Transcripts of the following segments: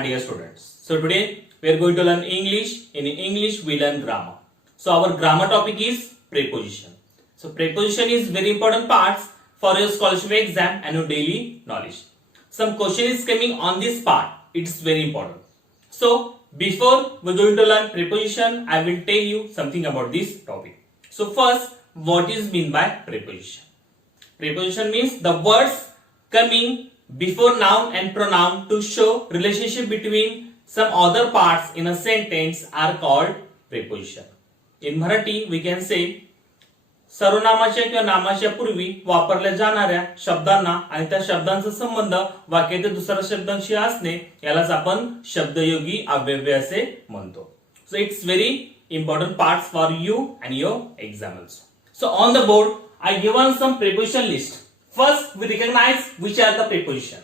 my dear students. So today we are going to learn English. In English we learn grammar. So our grammar topic is preposition. So preposition is very important parts for your scholarship exam and your daily knowledge. Some question is coming on this part. It's very important. So before we're going to learn preposition, I will tell you something about this topic. So first, what is mean by preposition? Preposition means the words coming before noun and pronoun to show relationship between some other parts in a sentence are called preposition. In Marathi we can say सर्वनामाच्या किंवा नामाच्या पूर्वी वापरल्या जाणाऱ्या शब्दांना आणि त्या शब्दांचा संबंध वाक्यातील दुसऱ्या शब्दांशी असणे यालाच आपण शब्दयोगी अव्यय असे म्हणतो. So it's very important parts for you and your examples. So on the board I given some preposition list. First we recognize which are the preposition,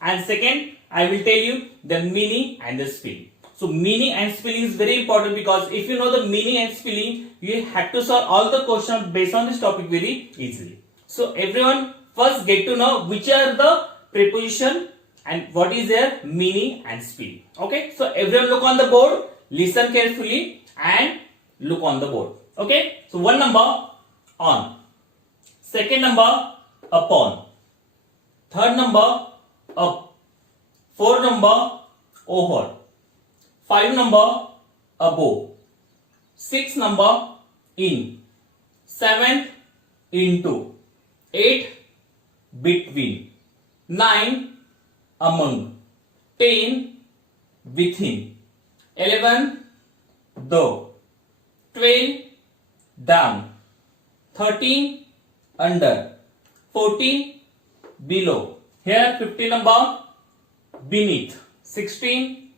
and second I will tell you the meaning and the spelling. So meaning and spelling is very important because if you know the meaning and spelling, you have to solve all the questions based on this topic very easily. So everyone first get to know which are the preposition and what is their meaning and spelling. Okay, so everyone look on the board, listen carefully and look on the board. Okay, so one number on, second number upon, third number up, fourth number over, 5 number above, 6 number in, 7 into, 8 between, 9 among, 10 within, 11 though, 12 down, 13 under, 14 below. Here 15 number beneath, 16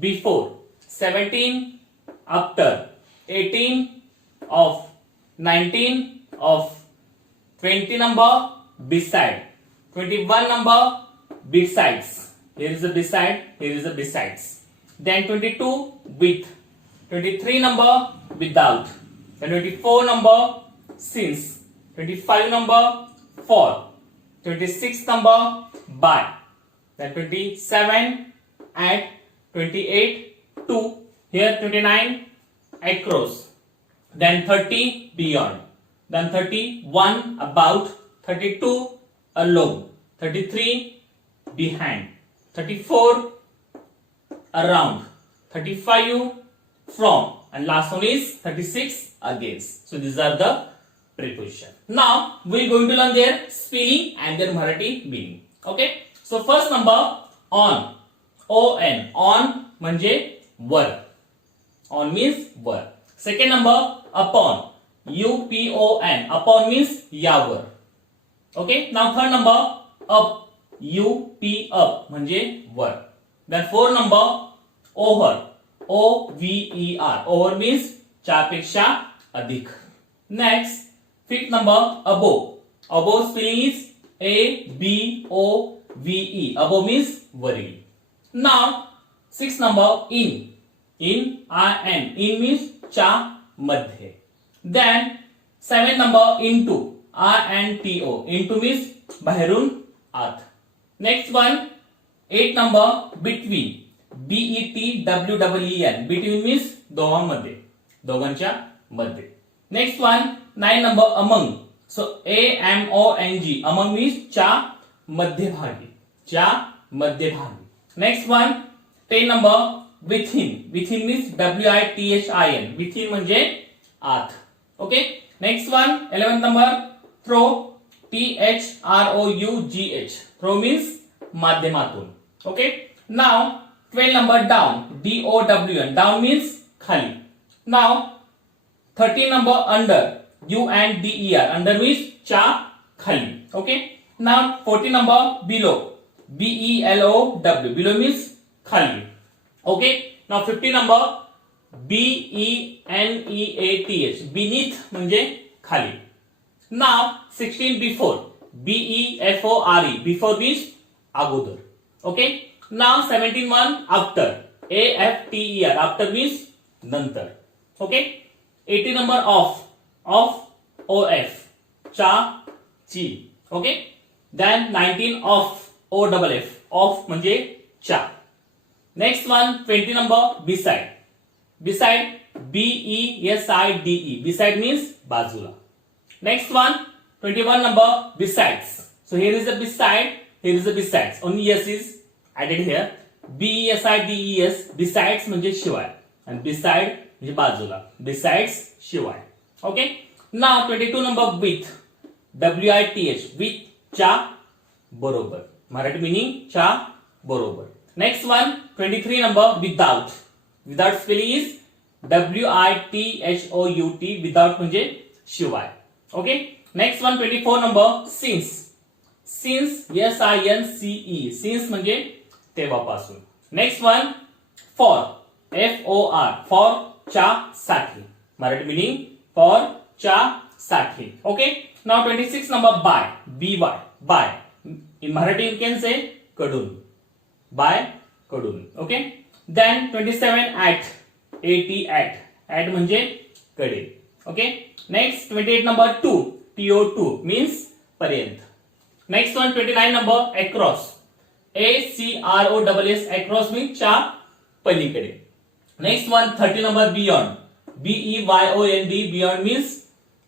before, 17 after, 18 of, 19 of, 20 number beside, 21 number besides. Here is a beside, here is a besides. Then 22 with, 23 number without, then 24 number since, 25 number for, 26 number by, then 27 at, 28 to, here 29 across, then 30 beyond, then 31 about, 32 along, 33 behind, 34 around, 35 from, and last one is 36 against. So these are the preposition. Now we are going to learn their spelling and their Marathi meaning. Okay, so first number on, on, on म्हणजे वर, on means वर. Second number upon, upon, upon means यावर. Okay, now third number up, up म्हणजे वर. Then fourth number over, over, over means चारपेक्षा अधिक. Next fifth number above, above spelling is above, above means वरील. Now sixth number in, in means च्या मध्ये. Then seventh number into, into means बाहेरून आत. Next one eight number between, between, between means दोघांमध्ये, दोघांच्या मध्ये. Next one nine number among, so among, among means च्या मध्यभागी, च्या मध्यभागी. Next one 10 number within, within means within, within म्हणजे आत. Okay, next one 11 number through, through, through means माध्यमातून. Okay, now 12 number down, down, down means खाली. Now 13 number under, under means च्या खाली. Okay, now 14 number below, below, below means खाली. Okay, now 50 number beneath, beneath म्हणजे खाली. Now 16 before, before, before means अगोदर. Okay, now 17 one after, after means नंतर. Okay, 18 number of, चा ची. Okay, then 19 of, of म्हणजे चा. Next one, 20 number, beside. Beside, B-E-S-I-D-E. Beside means bazula. Next one, 21 number, besides. So here is the beside, here is the besides. Only yes is added here. B-E-S-I-D-E-S. Besides म्हणजे शिवाय. And beside म्हणजे बाजूला. Besides शिवाय. Okay. Now 22 number, with. W-I-T-H. With च्या बरोबर. Marathi meaning च्या बरोबर. Next one, 23 number, without. Without spelling is W-I-T-H-O-U-T. Without म्हणजे शिवाय. Okay. Next one, 24 number, since. Since, S-I-N-C-E. Since म्हणजे तेव्हापासून. Next one, for. F-O-R. For च्या साठी. मराठी meaning for च्या साठी. Okay. Now 26 number, by. B-Y. By. In Marathi you can say कडून. By कडून. Okay. Then 27 at. A-T at. At म्हणजे कडे. Okay. Next 28 number, to. T-O-2 means पर्यंत. Next one, 29 number, across. A-C-R-O-S-S. Across means च्या पलीकडे. Next one, 30 number, beyond. B-E-Y-O-N-D. Beyond means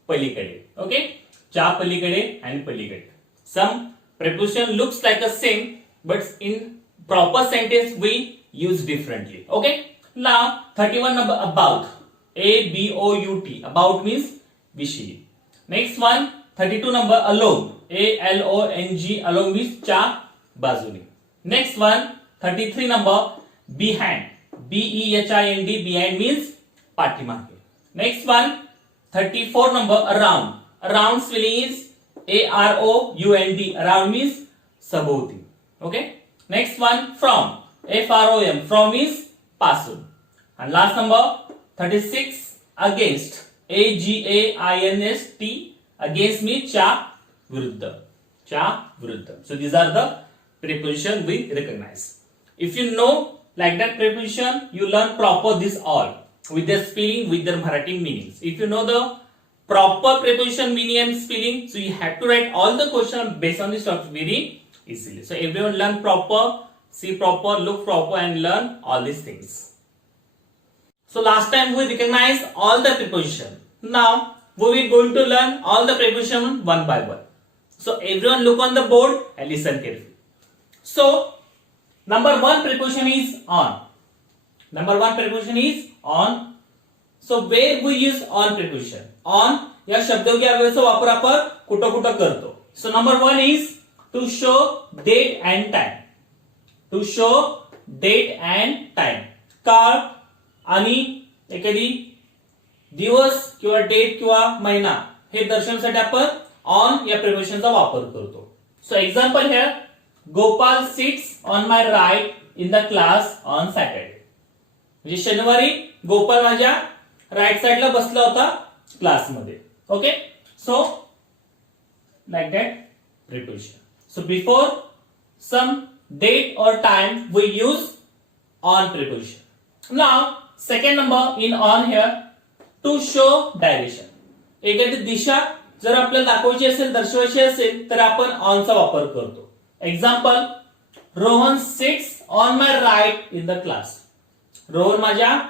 पलीकडे. Okay. च्या पलीकडे आणि पलीकडे. Some preposition looks like the same, but in proper sentence we use differently. Okay. Now 31 number, about. A-B-O-U-T. About means विषयी. Next one, 32 number, along. A-L-O-N-G. Along means च्या बाजूने. Next one, 33 number, behind. B-E-H-I-N-D. Behind means पाठीमागे. Next one, 34 number, around. Around spelling is A-R-O-U-N-D. Around means सभोवती. Okay. Next one, from. F-R-O-M. From is पासून. And last number, 36, against. A-G-A-I-N-S-T. Against means च्या विरुद्ध. च्या विरुद्ध. So these are the preposition we recognize. If you know like that preposition, you learn proper this all with their spelling, with their Marathi meanings. If you know the proper preposition meaning and spelling, so you have to write all the question based on this topic very easily. So everyone learn proper, see proper, look proper, and learn all these things. So last time we recognized all the preposition. Now we will going to learn all the preposition one by one. So everyone look on the board and listen carefully. So number one preposition is on. Number one preposition is on. So where we use on preposition? On या शब्दयोगी वापर आपण कुठं कुठं करतो. So number one is to show date and time. To show date and time. काळ आणि एखादी दिवस किंवा डेट किंवा महिना हे दर्शवण्यासाठी आपण ऑन या prepositionचा वापर करतो. So example here, Gopal sits on my right in the class on Saturday. म्हणजे शनिवारी गोपाल माझ्या राईट साइडला बसला होता क्लासमध्ये. Okay. So like that preposition. So before some date or time we use on preposition. Now second number in on here, to show direction. एखादी दिशा जर आपल्याला दाखवायची असेल, दर्शवायची असेल तर आपण on चा वापर करतो. Example, Rohan sits on my right in the class. Rohan माझ्या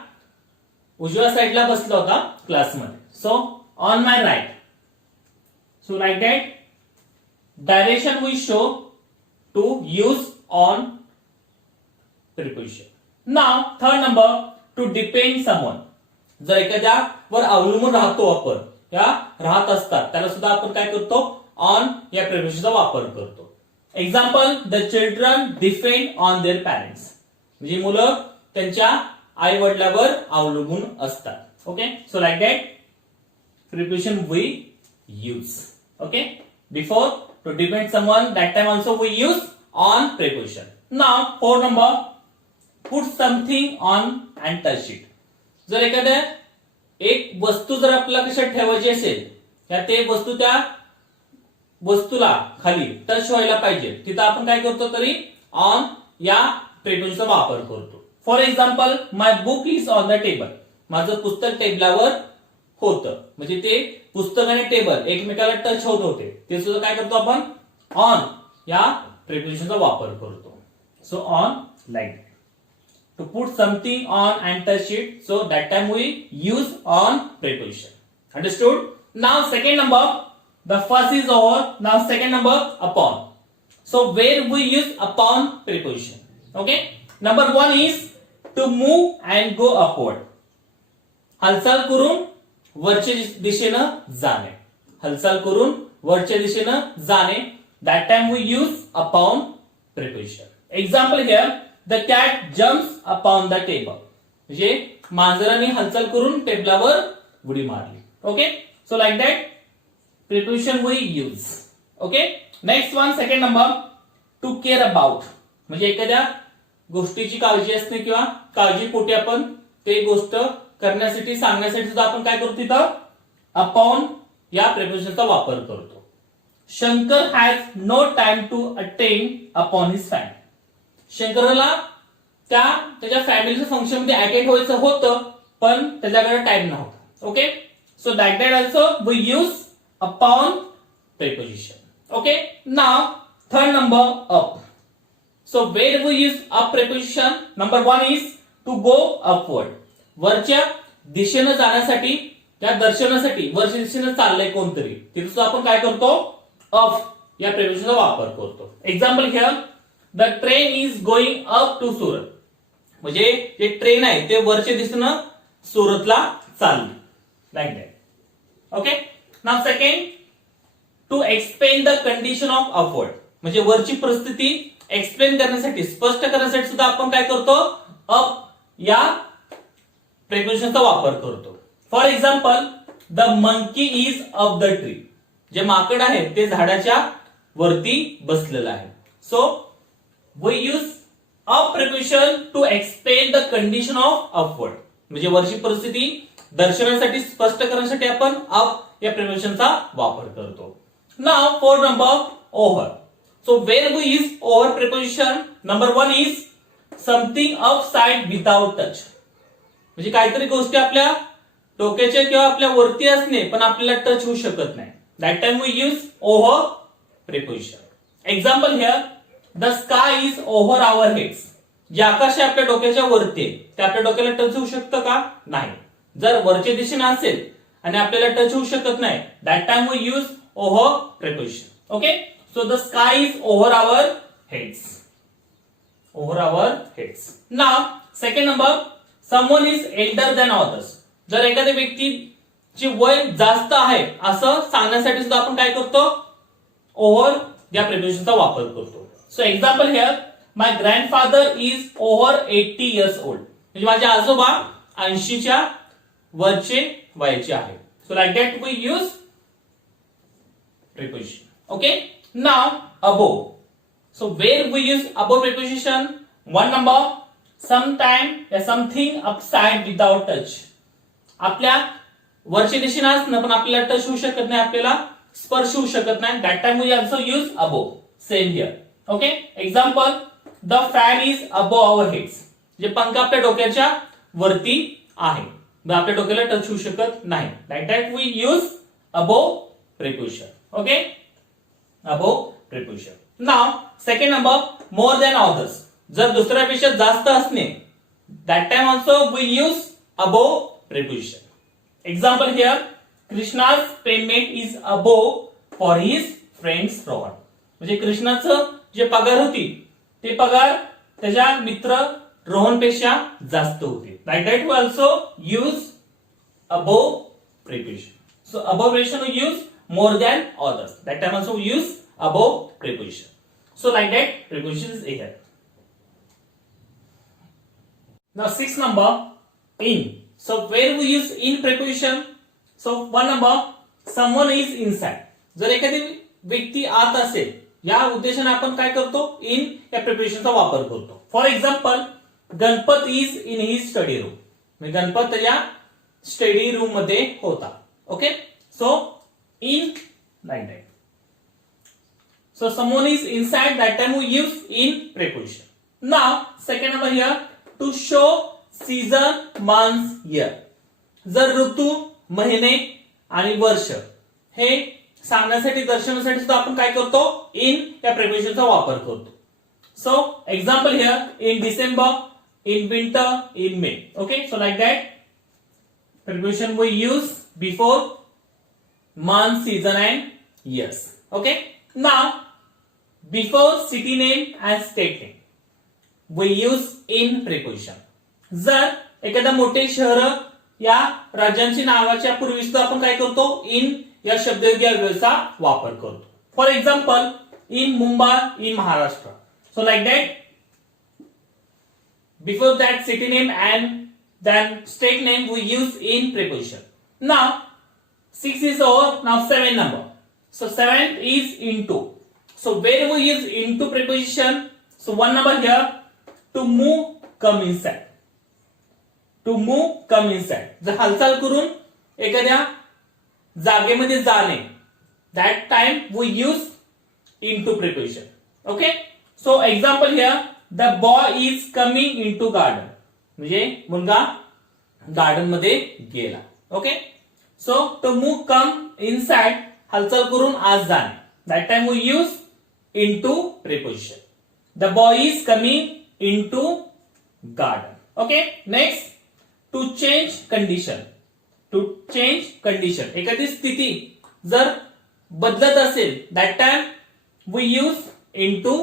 उजव्या साइडला बसला होता क्लासमध्ये. So on my right. So like that direction we show to use on preposition. Now third number, to depend someone. जर एखाद्यावर अवलंबून राहतो आपण, या राहत असतात, त्याला सुद्धा आपण काय करतो, ऑन या प्रिपोजिशनचा वापर करतो. Example, the children depend on their parents. म्हणजे मुलं त्यांच्या आई वडिलांवर अवलंबून असतात. Okay. So like that preposition we use. Okay. Before to depend someone, that time also we use on preposition. Now four number, put something on and touch it. जर एखाद्या एक वस्तू जर आपल्याला कशात ठेवायची असेल, त्या ते वस्तू त्या वस्तूला खाली टच व्हायला पाहिजे, तिथं आपण काय करतो, तरी ऑन या प्रिपोजिशनचा वापर करतो. For example, my book is on the table. माझं पुस्तक टेबलावर होतं, म्हणजे ते पुस्तक आणि टेबल एकमेकाला टच होत होते, ते सुद्धा काय करतो आपण, ऑन या प्रिपोजिशनचा वापर करतो. So on like. to put something on and touch it. So that time we use on preposition. Understood? Now second number, the first is over. Now second number, upon. So where we use upon preposition. Okay. Number one is to move and go upward. हालचाल करून वरच्या दिशेनं जाणे. हालचाल करून वरच्या दिशेनं जाणे. That time we use upon preposition. Example here, the cat jumps upon the table. म्हणजे मांजराने हालचाल करून टेबलावर उडी मारली. Okay. So like that preposition we use. Okay. Next one, second number, to care about. म्हणजे एखाद्या गोष्टीची काळजी असणे किंवा काळजीपोटी आपण ते गोष्ट करण्यासाठी सांगण्यासाठी सुद्धा आपण काय करतो तिथं अपॉन या प्रेपोजिशनचा वापर करतो. Shankar has no time to attend upon his family. शंकरला त्याच्या फॅमिलीच्या फंक्शन मध्ये अटेंड व्हायचं होतं पण त्याच्याकडे टाइम नव्हता. Okay. So that also we use upon preposition. Okay. Now third number, up. So where we use up preposition? Number one is to go upward. वरच्या दिशेनं जाण्यासाठी त्या दर्शनासाठी वरच्या दिशेनं चाललंय कोणतरी तिथे सुद्धा आपण काय करतो अप या प्रेपोजिशनचा वापर करतो. Example here, the train is going up to Surat. म्हणजे जे ट्रेन आहे ते वरच्या दिशेनं सुरतला चालली. Like that. Okay. Now second, to explain the condition of upward. म्हणजे वरची परिस्थिती एक्सप्लेन करण्यासाठी स्पष्ट करण्यासाठी सुद्धा आपण काय करतो अप या प्रेपोजिशनचा वापर करतो. For example, the monkey is up the tree. जे माकड आहे ते झाडाच्या वरती बसलेलं आहे. So we use up preposition to explain the condition of upward. म्हणजे वरची परिस्थिती दर्शवण्यासाठी स्पष्ट करण्यासाठी आपण अप या प्रेपोजिशनचा वापर करतो. Now fourth number, over. So where we use over preposition? Number one is something outside without touch. म्हणजे काहीतरी गोष्टी आपल्या डोक्याच्या किंवा आपल्या वरती असणे पण आपल्याला टच होऊ शकत नाही. That time we use over preposition. Example here, the sky is over our heads. जे आकाश आहे आपल्या डोक्याच्या वरती आहे ते आपल्या डोक्याला टच होऊ शकतं का? नाही. जर वरच्या दिशेने असेल आणि आपल्याला टच होऊ शकत नाही, that time we use over preposition. Okay. So the sky is over our heads. Over our heads. Now, second number, someone is elder than others. जर एखाद्या व्यक्तीची वय जास्त आहे असं सांगण्यासाठी सुद्धा आपण काय करतो ओव्हर या प्रेपोजिशनचा वापर करतो. So example here, my grandfather is over 80 years old. म्हणजे माझे आजोबा 80च्या वरचे वयाचे आहे. So like that we use preposition. Okay. Now above. So where we use above preposition? One number, sometime या something upside without touch. आपल्या वरच्या दिशेने असणं पण आपल्याला टच होऊ शकत नाही, आपल्याला स्पर्श होऊ शकत नाही. That time we also use above. Same here. Okay. Example, the fan is above our heads. जे पंखा आपल्या डोक्याच्या वरती आहे, आपल्या डोक्याला टच होऊ शकत नाही. Like that we use above preposition. Okay. Above preposition. Now second number, more than others. जर दुसऱ्यापेक्षा जास्त असणे, that time also we use above preposition. Example here, Krishna's payment is above for his friend's Rohan. म्हणजे कृष्णाचं जे पगार होती ते पगार त्याच्या मित्र रोहनपेक्षा जास्त होती. Like that we also use above preposition. So above preposition we use more than others. That time also we use above preposition. So like that preposition is here. Now sixth number, in. So where we use in preposition? So one number, someone is inside. जर एखादी व्यक्ती आत असेल या उद्देशाने आपण काय करतो इन या प्रिपरेशनचा वापर करतो. For example, Ganpat is in his study room. म्हणजे गणपत त्याच्या स्टडी रूम मध्ये होता. Okay. So in like that. So someone is inside, that time we use in preposition. Now second number here, to show season, months, year. जर ऋतू, महिने आणि वर्ष हे सांगण्यासाठी दर्शवण्यासाठी सुद्धा आपण काय करतो इन या प्रेपोजिशनचा वापर करतो. So example here, in December in winter, in May. Okay, so like that preposition we use before month, season and years. Okay, now before city name and state name we use in preposition. जर एखादा मोठे शहर या राज्यांची नावाच्या पूर्वी सुद्धा आपण काय करतो, इन या शब्दयोगी अव्ययाचा वापर करतो. For example, in Mumbai in Maharashtra. So like that before that city name and then state name we use in preposition. Now 6 is over, now 7 number. So 7 is into. So where we use into preposition? So one number here, to move, come inside. To move, come inside. जर हालचाल करून एखाद्या जागेमध्ये जाणे, that time we use into preposition. Okay? So example here, the boy is coming into garden. म्हणजे मुलगा garden मध्ये गेला. Okay, so to move, come inside, हालचाल करून आज जाणे. That time we use into preposition. The boy is coming into garden. Okay, next, to change condition. To change condition, एखादी स्थिती जर बदलत असेल, that time we use into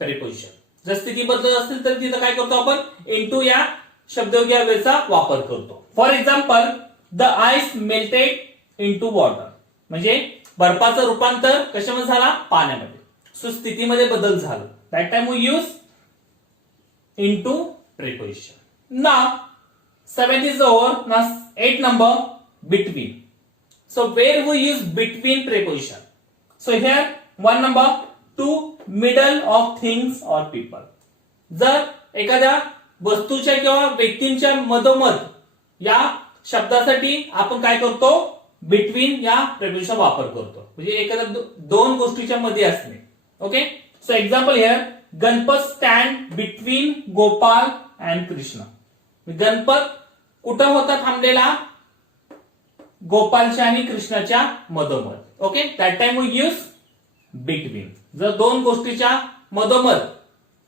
preposition. जर स्थिती बदलत असेल तर तिथं काय करतो आपण, into या शब्दयोगी अव्ययाचा वापर करतो. For example, the ice melted into water. म्हणजे बर्फाचं रूपांतर कशामध्ये झाला, पाण्यामध्ये. सो स्थितीमध्ये बदल झाला. That time we use into preposition. Now 7 is over. Now 8 number, between. So where we use between preposition? So here one number, to middle of things or people. जर एखाद्या वस्तूच्या किंवा व्यक्तींच्या मधोमध या शब्दासाठी आपण काय करतो, बिटवीन या प्रिपोजिशन वापर करतो. म्हणजे एखाद्या दोन गोष्टीच्या मध्ये असणे. Okay, so example here, Ganpat stand between Gopal and Krishna. Ganpat कुठं होता थांबलेला, गोपालच्या आणि कृष्णाच्या मधोमध. Okay, that time we use between. जर दोन गोष्टीच्या मधोमध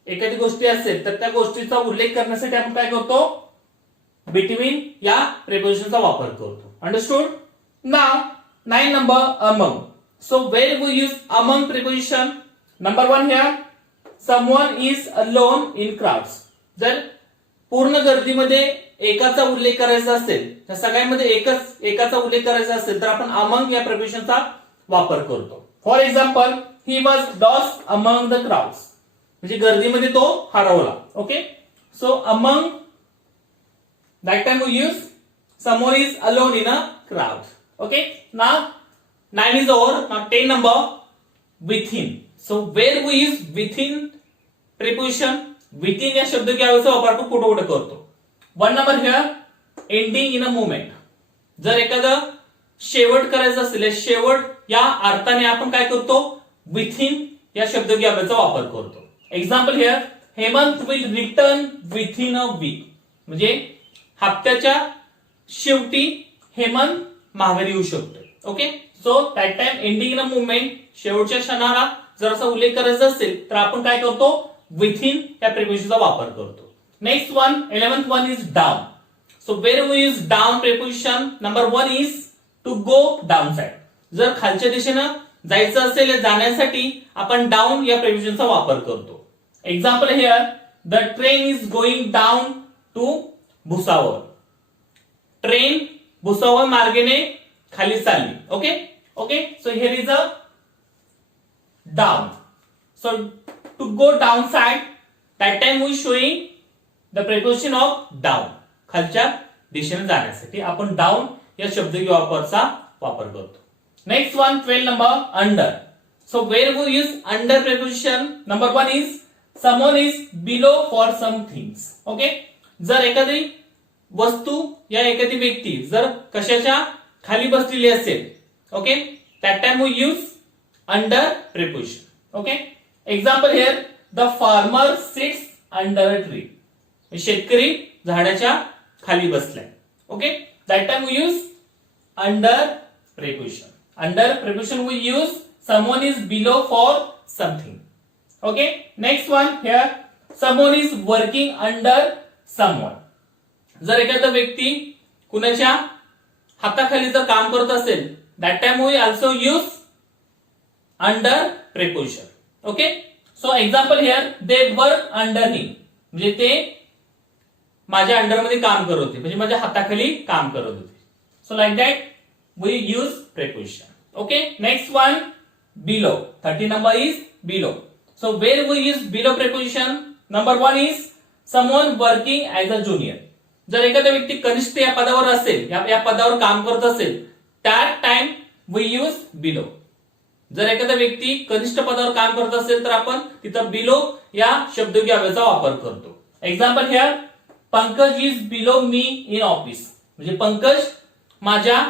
एखादी गोष्टी असेल तर त्या गोष्टीचा उल्लेख करण्यासाठी आपण काय करतो, बिटवीन या प्रिपोजिशनचा वापर करतो. Understood. Now 9 number, among. So where we use among preposition? Number 1 here, someone is alone in crowds. जर पूर्ण गर्दीमध्ये एकाचा उल्लेख करायचा असेल, तर सगळ्यांमध्ये एकाचा उल्लेख करायचा असेल तर आपण among या प्रिपोजिशनचा वापर करतो. For example, he was lost among the crowds. म्हणजे गर्दीमध्ये तो हरवला. Okay, so among, that time we use someone is alone in a crowd. Okay, now 9 is over. Now 10 number, within. So where we use within preposition? Within या शब्द की अव्ययाचा वापर आपण कुठे कुठे करतो. One number here, ending in a moment. जर एखादा शेवट करायचा असेल, शेवट या अर्थाने आपण काय करतो, विथिन या शब्द की अव्ययाचा वापर करतो. Example here, Hemant will return within a week. म्हणजे हप्त्याच्या शेवटी हेमंत माघारी येऊ शकतो. Okay, so that time ending in a movement, शेवटच्या क्षणाला जर असा उल्लेख करायचा असेल तर आपण काय करतो, विथिन या प्रिपोजिशनचा वापर करतो. Next one, 11th one is down. So where we use down preposition? Number 1 is to go downside. जर खालच्या दिशेनं जायचं असेल, जाण्यासाठी आपण डाऊन या प्रिपोजिशनचा वापर करतो. Example here, the train is going down to Bhusawal. Train Bhusawal मार्गेने खाली चालली. Okay, okay, so here is a down. So to go down side, that time we showing the preposition of down. खालच्या दिशेने जाण्यासाठी आपण डाऊन या शब्द वापरचा वापर करतो. Next one, 12 number, under. So where we use under preposition? Number 1 is someone is below for some things. Okay, जर एखादी वस्तू या एखादी व्यक्ती जर कशाच्या खाली बसलेली असेल, okay, that time we use under preposition. Okay, example here, the farmer sits under a tree. शेतकरी झाडाच्या खाली बसलाय. Okay, that time we use under preposition. Under preposition we use someone is below for something. Okay, next one here, someone is working under someone. जर एखादा व्यक्ती कुणाच्या हाताखाली जर काम करत असेल, that time we also use under preposition. Okay, so example here, they work under him, म्हणजे ते माझ्या अंडरमध्ये काम करत होते, म्हणजे माझ्या हाताखाली काम करत होते. So like that we use preposition. Okay, next one, below. 30 number is below. So where we use below preposition? Number 1 is someone working as a junior. जर एखादा व्यक्ती कनिष्ठ या पदावर असेल, या पदावर काम करत असेल, that time we use below. जर एखादा व्यक्ती कनिष्ठ पदावर काम करत असेल तर आपण तिथं below या शब्दक्रियाचा वापर करतो. Example here, Pankaj is below me in office, म्हणजे पंकज माझ्या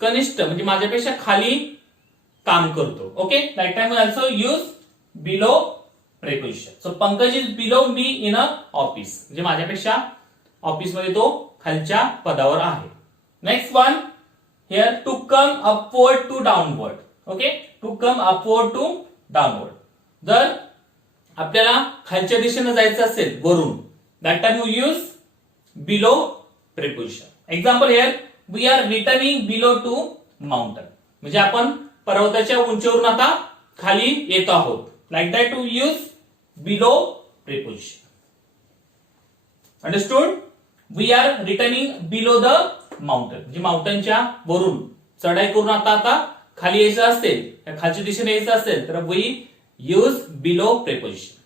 कनिष्ठ म्हणजे माझ्यापेक्षा खाली काम करतो. Okay, that time we also use below preposition. So Pankaj is below me in a office, म्हणजे माझ्यापेक्षा ऑफिसमध्ये तो खालच्या पदावर आहे. Next one here, to come upward to downward. Okay, to come upward to downward. जर आपल्याला खालच्या दिशेने जायचं असेल वरून, that time we use below preposition. Example here, we are returning below to mountain, म्हणजे आपण पर्वताच्या उंचीवरून आता खाली येत आहोत. Like that to use below preposition. Understood? We are returning below the mountain, म्हणजे माउंटनच्या वरून चढाई करून आता खाली यायचं असेल, खालच्या दिशेने यायचं असेल तर वी यूज बिलो प्रेपोजिशन.